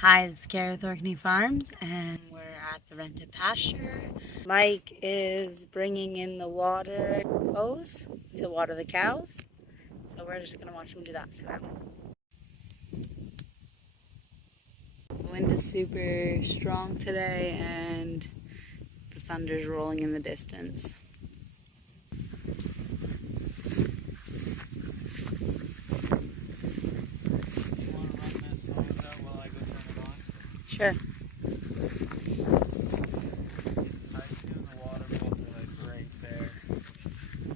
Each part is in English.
Hi, it's Kara with Orkney Farms, and we're at the rented pasture. Mike is bringing in the water hose to water the cows, so we're just gonna watch him do that for now. The wind is super strong today, and the thunder's rolling in the distance. Sure.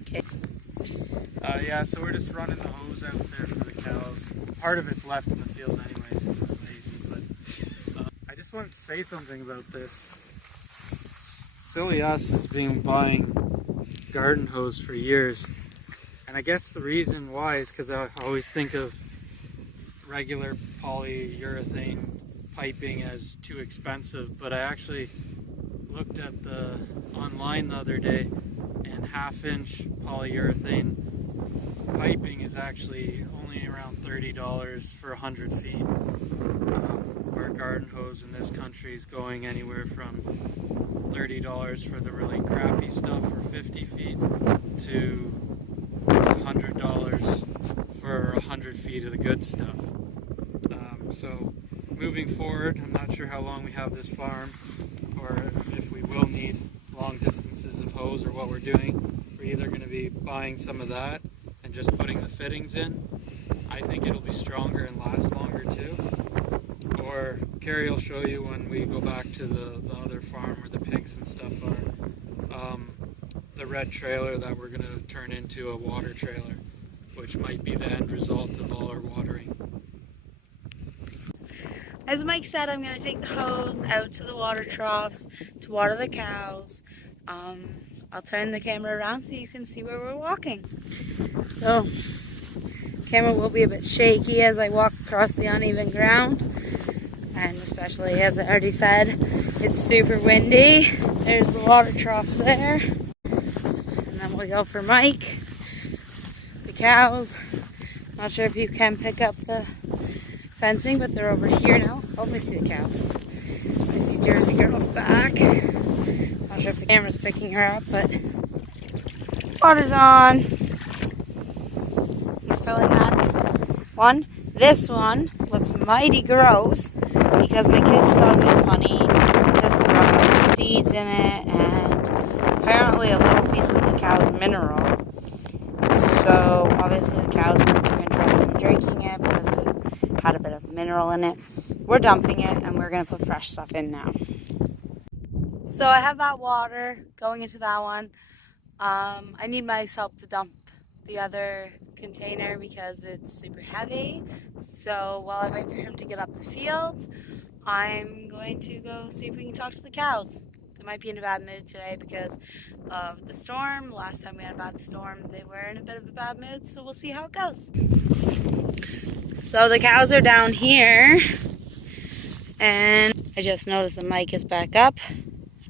Okay. Yeah, so we're just running the hose out there for the cows. Part of it's left in the field anyway, so we're lazy. But I just wanted to say something about this. Silly us has been buying garden hose for years, and I guess the reason why is because I always think of regular polyurethane piping as too expensive, but I actually looked at the online the other day, and 1/2-inch polyurethane piping is actually only around $30 for 100 feet. Where garden hose in this country is going anywhere from $30 for the really crappy stuff for 50 feet to $100 for 100 feet of the good stuff. So moving forward, I'm not sure how long we have this farm, or if we will need long distances of hose, or what we're doing. We're either going to be buying some of that and just putting the fittings in. I think it'll be stronger and last longer too. Or Carrie will show you when we go back to the other farm where the pigs and stuff are, the red trailer that we're going to turn into a water trailer, which might be the end result of all our watering. As Mike said, I'm going to take the hose out to the water troughs to water the cows. I'll turn the camera around so you can see where we're walking. So, the camera will be a bit shaky as I walk across the uneven ground. And especially, as I already said, it's super windy. There's the water troughs there. And then we'll go for Mike, the cows. Not sure if you can pick up the fencing, but they're over here now. Oh, we see the cow. I see Jersey Girl's back. Not sure if the camera's picking her up, but water's on. We're filling that one. This one looks mighty gross because my kids thought it was funny to throw seeds in it and apparently a little piece of the cow's mineral. So obviously the cows weren't too interested in drinking it because it had a bit of mineral in it. We're dumping it and we're going to put fresh stuff in now. So I have that water going into that one. I need Mike's help to dump the other container because it's super heavy. So while I wait for him to get up the field, I'm going to go see if we can talk to the cows. They might be in a bad mood today because of the storm. Last time we had a bad storm, they were in a bit of a bad mood, so we'll see how it goes. So the cows are down here, and I just noticed the mic is back up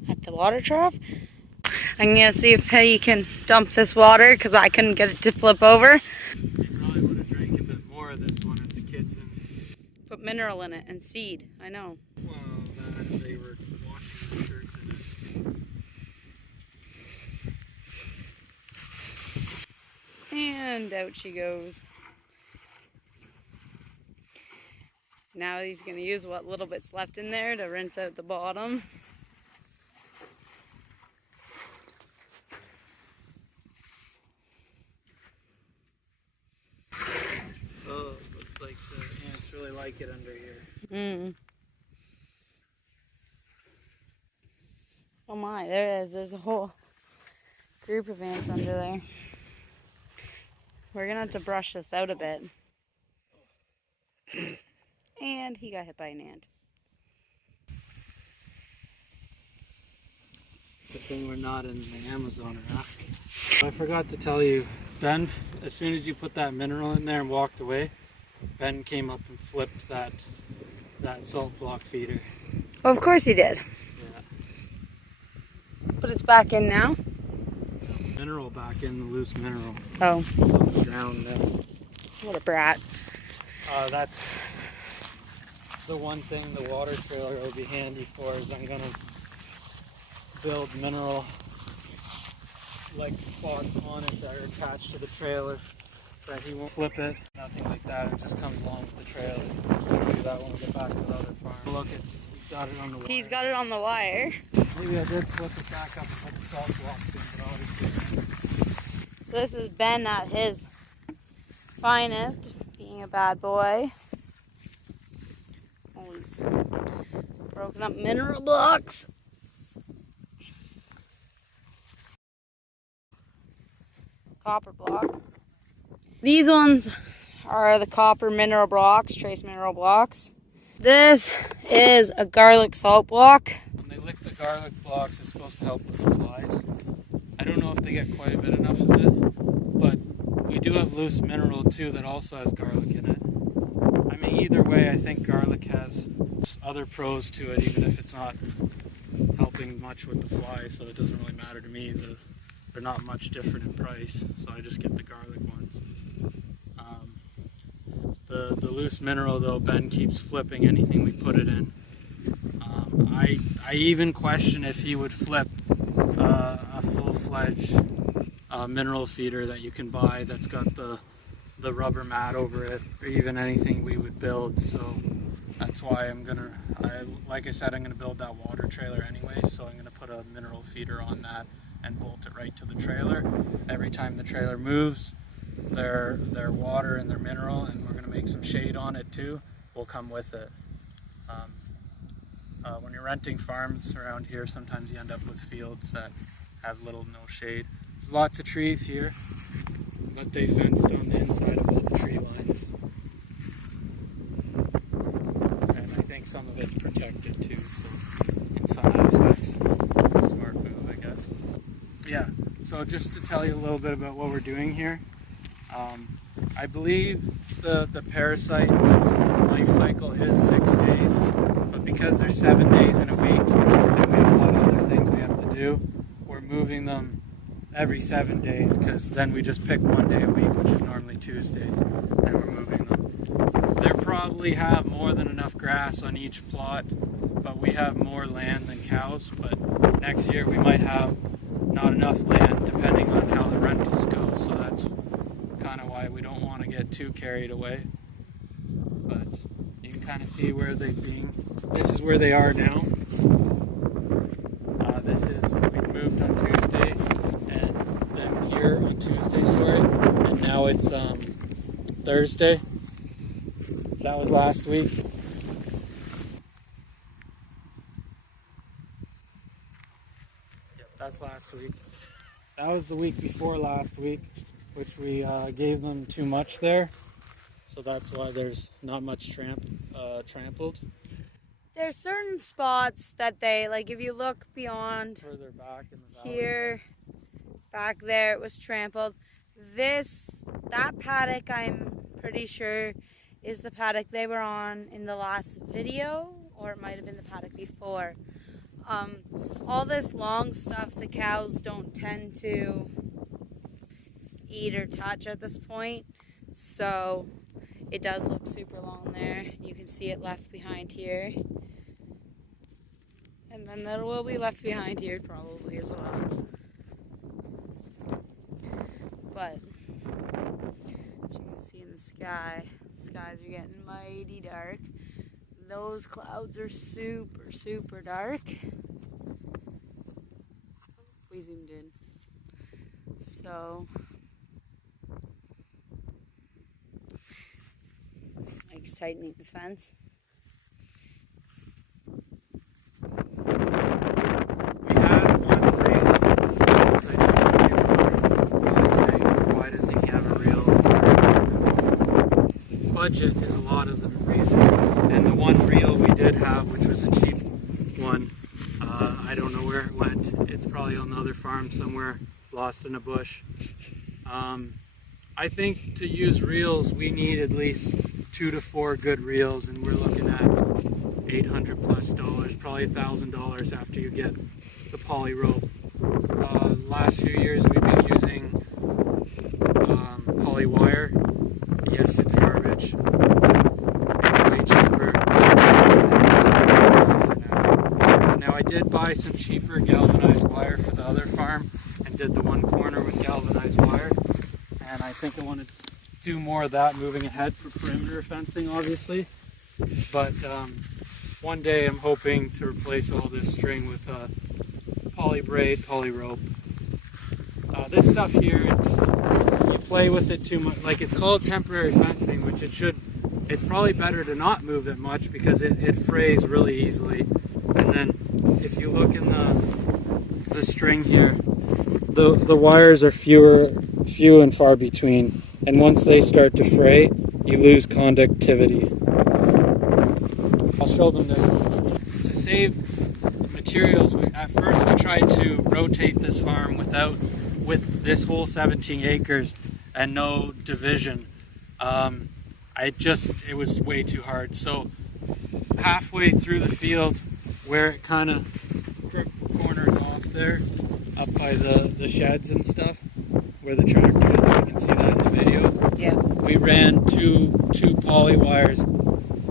at the water trough. I'm gonna see if he can dump this water because I couldn't get it to flip over. They probably would have drank a bit more of this one if the kids didn't put mineral in it and seed. I know. Well, that they were washing the shirts in it. And out she goes. Now he's going to use what little bit's left in there to rinse out the bottom. Oh, looks like the ants really like it under here. Oh my, there it is. There's a whole group of ants under there. We're going to have to brush this out a bit. And he got hit by an ant. Good thing we're not in the Amazon or Africa. I forgot to tell you, Ben, as soon as you put that mineral in there and walked away, Ben came up and flipped that salt block feeder. Well, of course he did. Yeah. But it's back in now? Mineral back in, the loose mineral. Oh. On the ground now. What a brat. That's the one thing the water trailer will be handy for is I'm gonna build mineral like spots on it that are attached to the trailer that he won't flip it. Nothing like that. It just comes along with the trailer. I'll show you that when we get back to the other farm. Look, he's got it on the wire. He's got it on the wire. Maybe I did flip it back up and put the salt blocks in, but obviously. So this is Ben at his finest, being a bad boy. Always broken up mineral blocks. Copper block. These ones are the copper mineral blocks, trace mineral blocks. This is a garlic salt block. When they lick the garlic blocks, it's supposed to help with the flies. I don't know if they get quite a bit enough of it, but we do have loose mineral too that also has garlic in it. I mean, either way, I think garlic has other pros to it, even if it's not helping much with the flies, so it doesn't really matter to me. They're not much different in price, so I just get the garlic ones. The loose mineral though, Ben keeps flipping anything we put it in. I even question if he would flip a full-fledged mineral feeder that you can buy that's got the rubber mat over it, or even anything we would build. So that's why like I said, I'm gonna build that water trailer anyway, so I'm gonna put a mineral feeder on that and bolt it right to the trailer. Every time the trailer moves, their water and their mineral, and we're going to make some shade on it too, will come with it. When you're renting farms around here, sometimes you end up with fields that have little no shade. There's lots of trees here, but they fenced on the inside of all the tree lines. And I think some of it's protected too, so in some aspects, smart move, I guess. Yeah, so just to tell you a little bit about what we're doing here. I believe the parasite life cycle is 6 days, but because there's 7 days in a week and we have a lot of other things we have to do, we're moving them every 7 days, because then we just pick one day a week, which is normally Tuesdays, and we're moving them. They probably have more than enough grass on each plot, but we have more land than cows, but next year we might have not enough land depending on how the rentals go, so that's kind of why we don't want to get too carried away. But you can kind of see where they've been. This is where they are now. We moved on Tuesday, and then here on Tuesday, sorry, and now it's Thursday. That was last week. Yep, that's last week. That was the week before last week, which we gave them too much there, so that's why there's not much trampled. There's certain spots that they, like if you look beyond Further back in the valley. here, back there, it was trampled. That paddock, I'm pretty sure, is the paddock they were on in the last video, or it might have been the paddock before. All this long stuff the cows don't tend to eat or touch at this point, so it does look super long there. You can see it left behind here, and then there will be left behind here probably as well. But as you can see in the skies are getting mighty dark. Those clouds are super, super dark. We zoomed in. So Mike's tightening the fence. We had one reel. Why does he have a reel? Budget is a lot of the reason. And the one reel we did have, which was a cheap one, I don't know where it went. It's probably on another farm somewhere, lost in a bush. I think to use reels, we need at least 2 to 4 good reels, and we're looking at $800+, probably $1,000 after you get the poly rope. Last few years we've been using poly wire. Yes, it's garbage, but it's way cheaper. buy some cheaper galvanized wire for the other farm and did the one corner with galvanized wire. And I think I want to do more of that moving ahead for perimeter fencing, obviously. But one day I'm hoping to replace all this string with poly braid, poly rope. This stuff here, you play with it too much. Like, it's called temporary fencing, which it's probably better to not move it much because it frays really easily. And then if you look in the string here, the wires are few and far between. And once they start to fray, you lose conductivity. I'll show them this. To save materials, at first we tried to rotate this farm with this whole 17 acres and no division. It was way too hard. So halfway through the field, where it kind of corners off there, up by the sheds and stuff, where the tractor is, you can see that in the video. Yeah. We ran two poly wires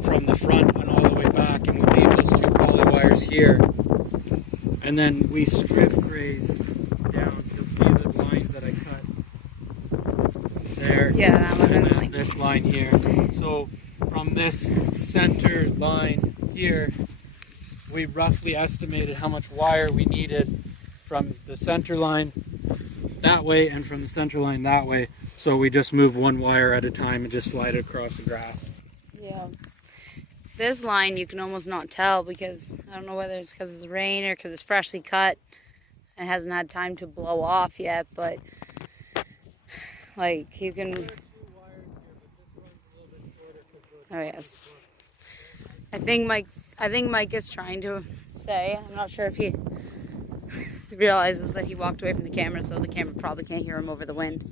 from the front and all the way back, and we leave those two poly wires here. And then we strip graze down. You'll see the lines that I cut there. Yeah, that one. And then this line here. So from this center line here, we roughly estimated how much wire we needed from the center line that way and from the center line that way. So we just move one wire at a time and just slide it across the grass. Yeah. This line you can almost not tell because I don't know whether it's because it's rain or because it's freshly cut and hasn't had time to blow off yet, but like you can. Oh yes. I think Mike is trying to say. I'm not sure if he realizes that he walked away from the camera, so the camera probably can't hear him over the wind.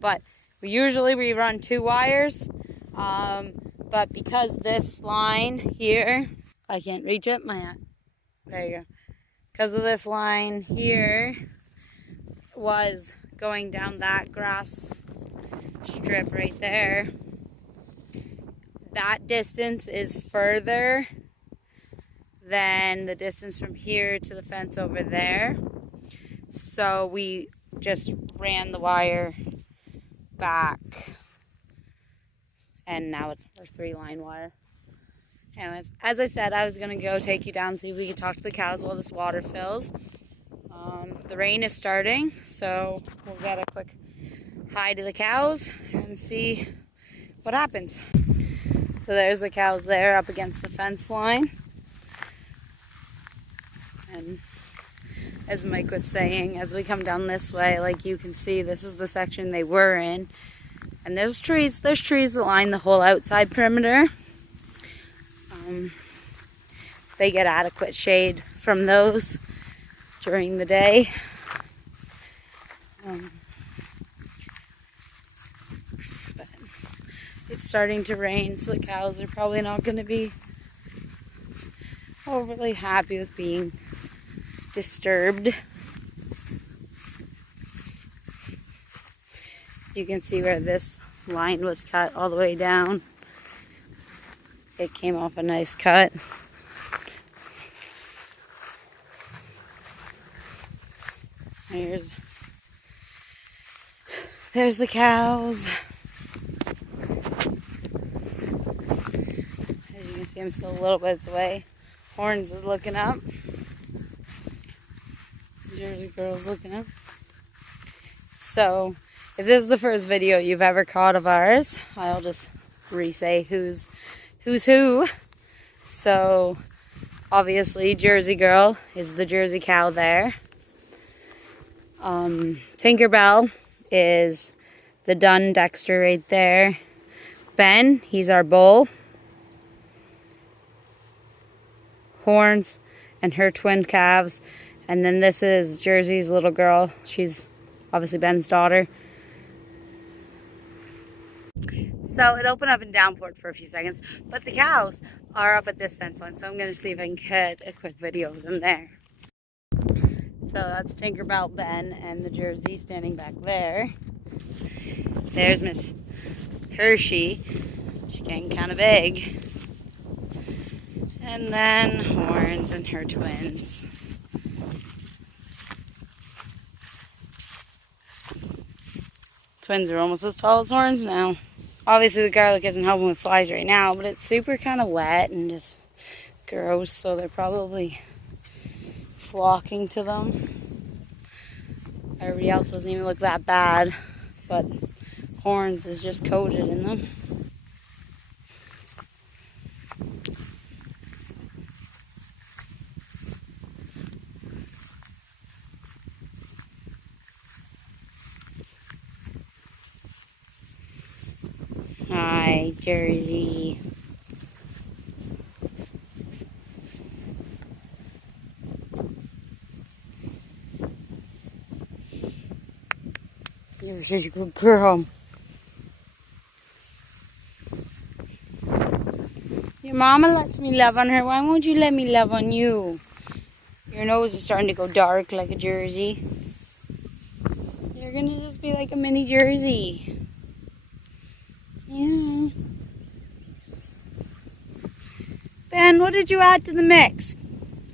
But we run 2 wires. But because this line here, I can't reach it, there you go. Because of this line here was going down that grass strip right there. That distance is further than the distance from here to the fence over there. So we just ran the wire back. And now it's our 3-line wire. Anyways, as I said, I was going to go take you down, see if we could talk to the cows while this water fills. The rain is starting, so we'll get a quick hi to the cows and see what happens. So there's the cows there up against the fence line. And as Mike was saying, as we come down this way, like you can see, this is the section they were in. And there's trees that line the whole outside perimeter. They get adequate shade from those during the day. But it's starting to rain, so the cows are probably not going to be overly happy with being disturbed. You can see where this line was cut all the way down. It came off a nice cut. There's the cows. As you can see, I'm still a little bit away. Horns is looking up. Jersey Girl's looking up. So, if this is the first video you've ever caught of ours, I'll just re-say who's who. So, obviously, Jersey Girl is the Jersey cow there. Tinkerbell is the Dun Dexter right there. Ben, he's our bull. Horns and her twin calves. And then this is Jersey's little girl. She's obviously Ben's daughter. So it opened up and downpoured for a few seconds, but the cows are up at this fence line, so I'm going to see if I can get a quick video of them there. So that's Tinkerbell, Ben, and the Jersey standing back there. There's Miss Hershey. She's getting kind of big. And then Horns and her twins. Twins are almost as tall as horns now. Obviously the garlic isn't helping with flies right now, but it's super kind of wet and just gross, so they're probably flocking to them. Everybody else doesn't even look that bad, but horns is just coated in them. Hi, Jersey. You're such a good girl. Your mama lets me love on her. Why won't you let me love on you? Your nose is starting to go dark like a Jersey. You're gonna just be like a mini Jersey. Yeah. Ben, what did you add to the mix?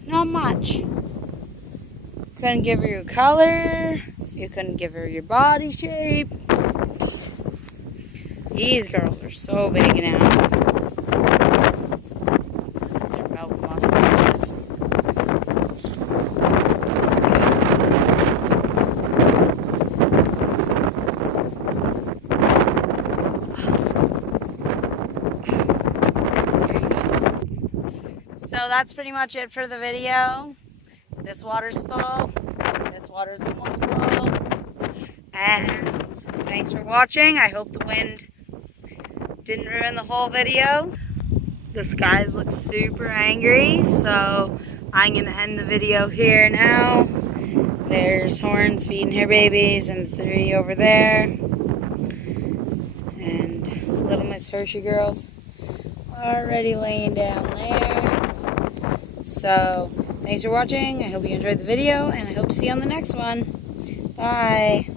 Not much. You couldn't give her your color. You couldn't give her your body shape. These girls are so big now. Their milk mustaches. So that's pretty much it for the video. This water's full. This water's almost full. And thanks for watching. I hope the wind didn't ruin the whole video. The skies look super angry, so I'm gonna end the video here now. There's Horns feeding her babies and 3 over there. And Little Miss Hershey girls already laying down there. So thanks for watching. I hope you enjoyed the video, and I hope to see you on the next one. Bye.